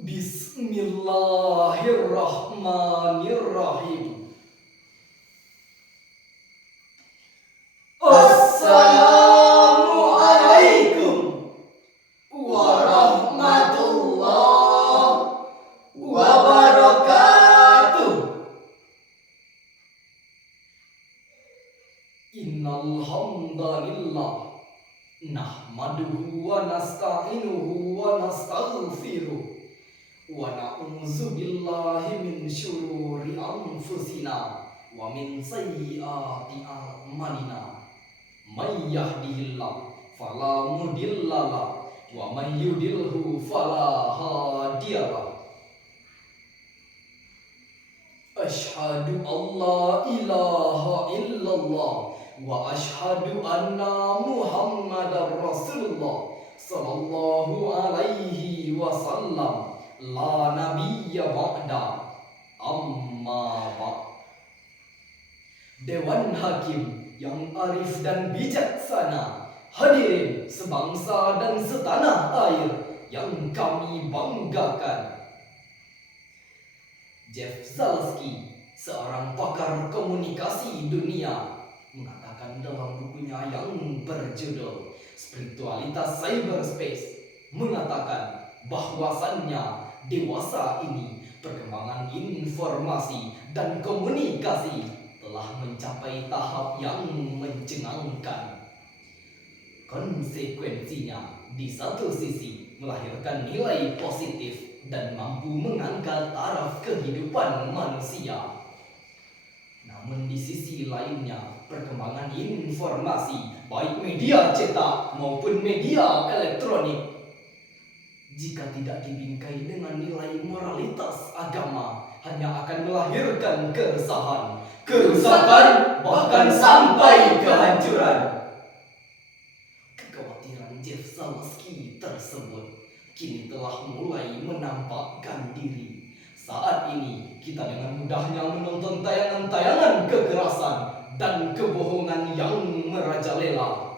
Bismillahirrahmanirrahim. Assalamualaikum warahmatullahi wabarakatuh. Innal hamdalillah nahmaduhu wa nasta'inuhu wa nastaghfiruh wa na'udzu billahi min syururi anfusina wa min sayyiati a'malina. May yahdihillahu fala mudhillalah wa may yudhlilhu fala hadiyalah. Asyhadu alla ilaha illallah wa asyhadu anna Muhammadar Rasulullah sallallahu alaihi wasallam. La nabiyya ba'da, amma ba'. Dewan Hakim yang arif dan bijaksana, hadirin sebangsa dan setanah air yang kami banggakan. Jeff Zalski, seorang pakar komunikasi dunia, mengatakan dalam bukunya yang berjudul Spiritualitas Cyberspace, mengatakan bahwasannya dewasa ini perkembangan informasi dan komunikasi telah mencapai tahap yang mencengangkan. Konsekuensinya, di satu sisi melahirkan nilai positif dan mampu mengangkat taraf kehidupan manusia. Namun di sisi lainnya, perkembangan informasi, baik media cetak maupun media elektronik, jika tidak dibingkai dengan nilai moralitas agama, hanya akan melahirkan keresahan, kerusakan, bahkan sampai kehancuran. Kekhawatiran Jeff Zalski tersebut kini telah mulai menampakkan diri. Saat ini kita dengan mudahnya menonton tayangan-tayangan kekerasan dan kebohongan yang merajalela.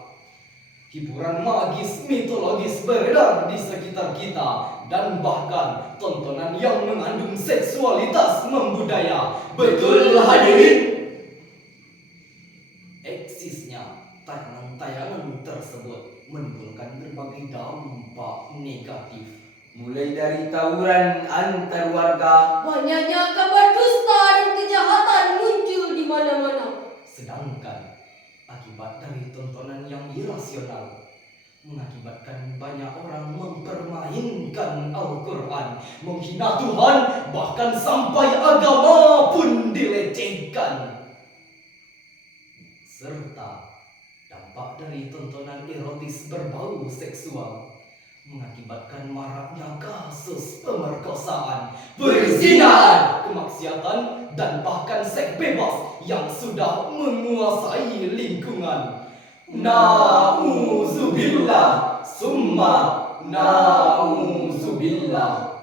Hiburan magis mitologis beredar di sekitar kita, dan bahkan tontonan yang mengandung seksualitas membudaya. Betul hadirin? Eksisnya tayangan-tayangan tersebut menimbulkan berbagai dampak negatif. Mulai dari tawuran antar warga, banyaknya kabar dusta dan kejahatan muncul di mana-mana. Sedangkan akibat dari tontonan yang irasional mengakibatkan banyak orang mempermainkan Al-Quran, menghina Tuhan, bahkan sampai agama pun dilecehkan. Serta dampak dari tontonan erotis berbau seksual mengakibatkan maraknya kasus pemerkosaan, perzinahan, kemaksiatan, dan bahkan seks bebas yang sudah menguasai lingkungan. Na'udzubillah, summa na'udzubillah.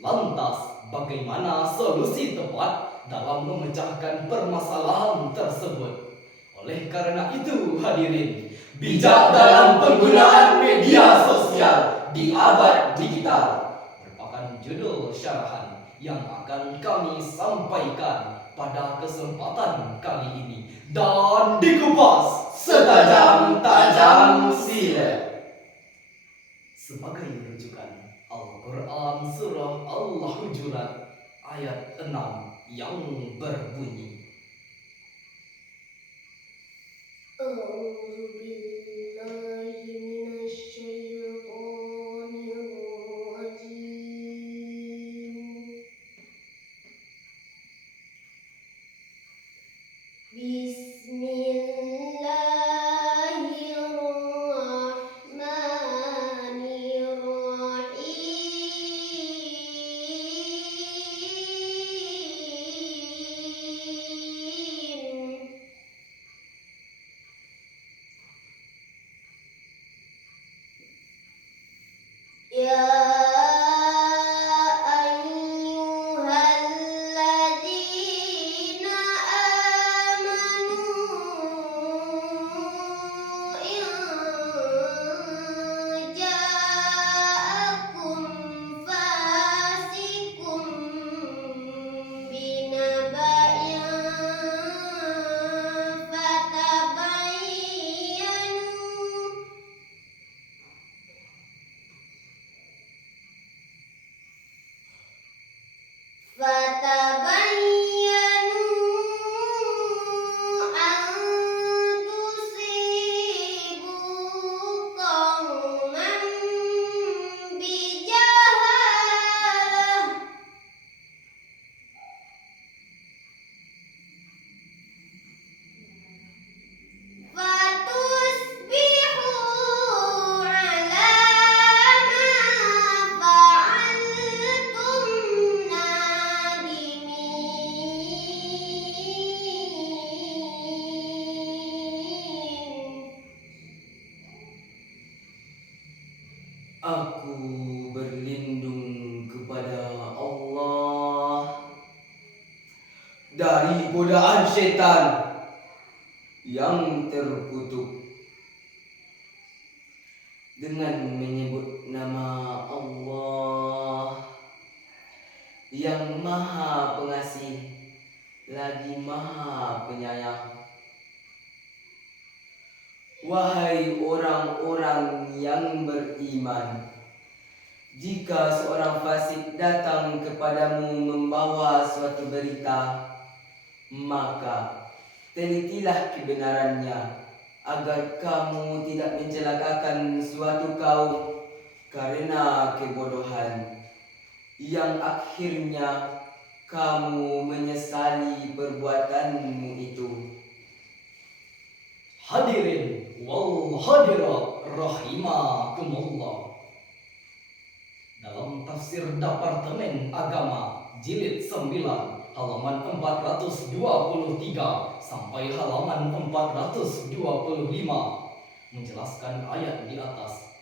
Lantas, bagaimana solusi tepat dalam memecahkan permasalahan tersebut? Oleh karena itu, hadirin, bijak dalam penggunaan media sosial di abad digital merupakan judul syarahan yang akan kami sampaikan pada kesempatan kali ini, dan dikupas setajam-tajam silet. Sebagai rujukan, Al-Quran Surah Al-Hujurat ayat 6 yang berbunyi, dari godaan setan yang terkutuk. Dengan menyebut nama Allah yang Maha Pengasih lagi Maha Penyayang. Wahai orang-orang yang beriman, jika seorang fasik datang kepadamu membawa suatu berita, maka telitilah kebenarannya, agar kamu tidak mencelakakan suatu kaum karena kebodohan, yang akhirnya kamu menyesali perbuatanmu itu. Hadirin wal hadirat rahimakumullah. Dalam tafsir Departemen Agama Jilid 9 halaman 423 sampai halaman 425 menjelaskan ayat di atas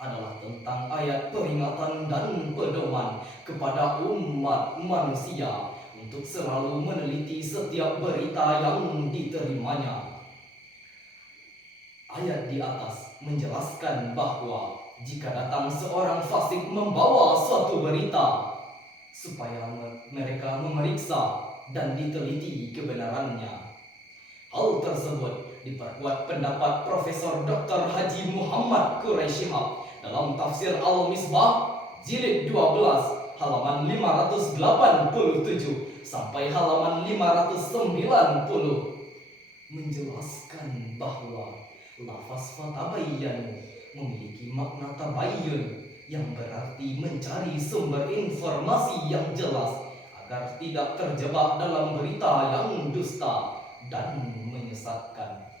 adalah tentang ayat peringatan dan pedoman kepada umat manusia untuk selalu meneliti setiap berita yang diterimanya. Ayat di atas menjelaskan bahwa jika datang seorang fasik membawa suatu berita, supaya mereka memeriksa dan diteliti kebenarannya. Hal tersebut diperkuat pendapat Profesor Dr. Haji Muhammad Quraisyihab dalam tafsir Al-Misbah Jilid 12 halaman 587 sampai halaman 590 menjelaskan bahwa lafaz fatabayyanu memiliki makna tabayyun yang berarti mencari sumber informasi yang jelas agar tidak terjebak dalam berita yang dusta dan menyesatkan.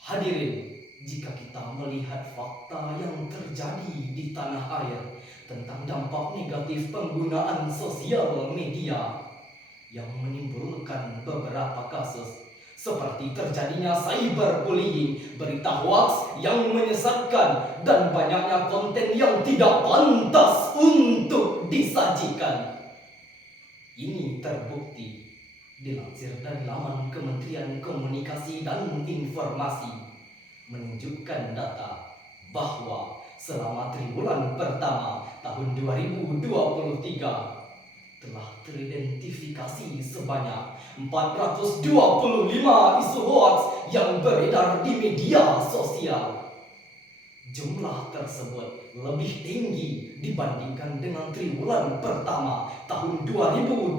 Hadirin, jika kita melihat fakta yang terjadi di tanah air tentang dampak negatif penggunaan sosial media yang menimbulkan beberapa kasus seperti terjadinya cyberbullying, berita hoaks yang menyesatkan, dan banyaknya konten yang tidak pantas untuk disajikan. Ini terbukti dilansir dari laman Kementerian Komunikasi dan Informasi, menunjukkan data bahwa selama triwulan pertama tahun 2023 telah teridentifikasi sebanyak 425 isu hoaks yang beredar di media sosial. Jumlah tersebut lebih tinggi dibandingkan dengan triwulan pertama tahun 2022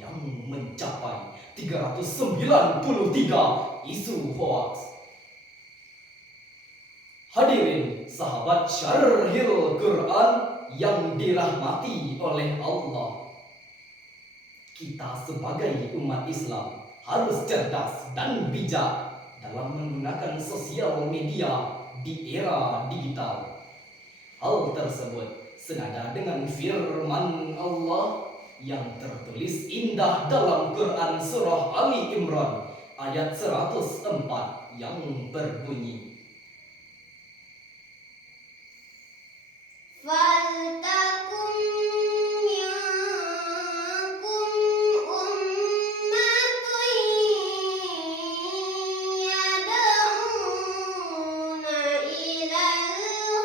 yang mencapai 393 isu hoaks. Hadirin sahabat Syarhil Quran yang dirahmati oleh Allah, kita sebagai umat Islam harus cerdas dan bijak dalam menggunakan sosial media di era digital. Hal tersebut senada dengan firman Allah yang tertulis indah dalam Quran Surah Ali Imran ayat 104 yang berbunyi, Faltakum minkum ummatun yad'una ilal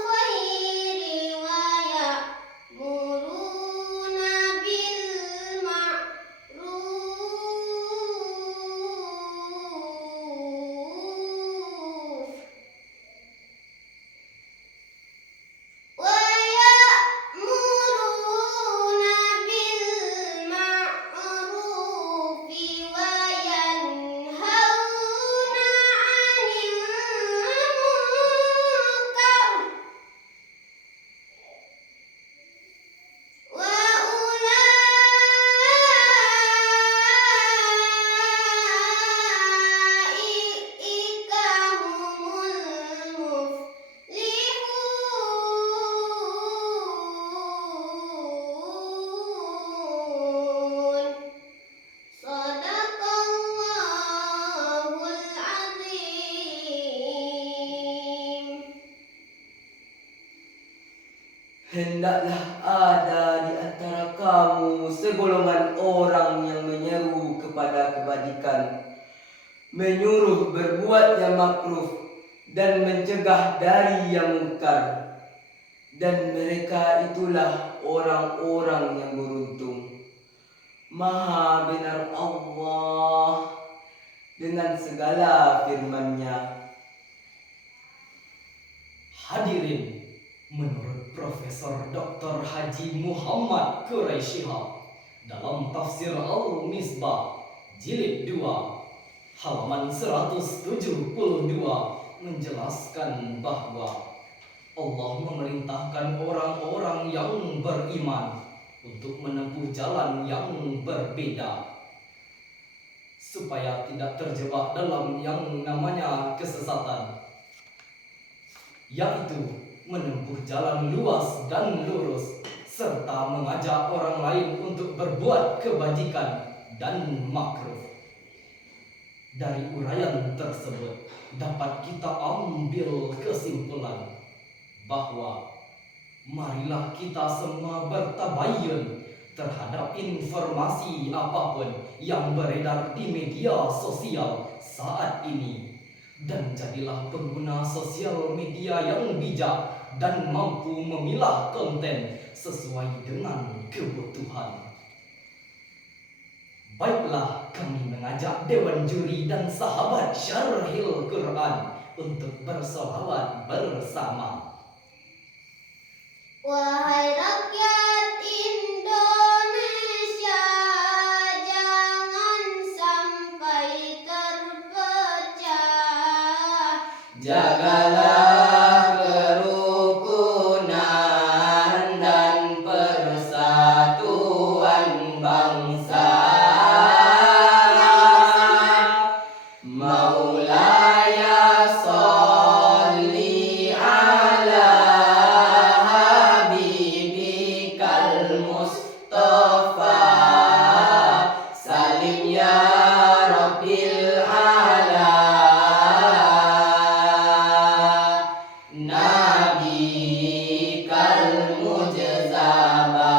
khairi wa ya'muruna bil ma'ruf Hendaklah ada di antara kamu segolongan orang yang menyeru kepada kebajikan, menyuruh berbuat yang makruh, dan mencegah dari yang mungkar. Dan mereka itulah orang-orang yang beruntung. Maha benar Allah dengan segala firman-Nya. Hadirin, menurut Profesor Dr. Haji Muhammad Quraisy Shihab dalam tafsir Al-Misbah jilid 2 halaman 172 menjelaskan bahwa Allah memerintahkan orang-orang yang beriman untuk menempuh jalan yang berbeda supaya tidak terjebak dalam yang namanya kesesatan, yaitu menempuh jalan luas dan lurus serta mengajak orang lain untuk berbuat kebajikan dan makruh. Dari uraian tersebut dapat kita ambil kesimpulan bahwa marilah kita semua bertabayun terhadap informasi apapun yang beredar di media sosial saat ini, dan jadilah pengguna sosial media yang bijak dan mampu memilah konten sesuai dengan kebutuhan. Baiklah, kami mengajak Dewan Juri dan sahabat Syarhil Quran untuk bersolawat bersama. Wahai rakyat Indonesia, jangan sampai terpecah. Jagalah kerukunan dan persatuan bangsa. Maulaya sholli ala habibikal Mustafa, salim ya Rabbil ala nabikal mujzaba.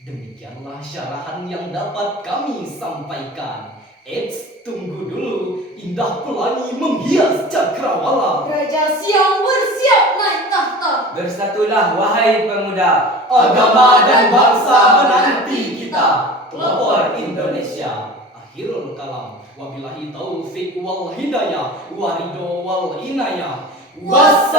Demikianlah syarahan yang dapat kami sampaikan. Eits, tunggu dulu. Indah pelangi menghias cakrawala. Raja Siang bersiap naik tahta. Bersatulah wahai pemuda, Agama dan bangsa menanti kita. Pelopor Indonesia. Akhirul kalam. Wabillahi taufiq wal hidayah. Warido wal inayah. Was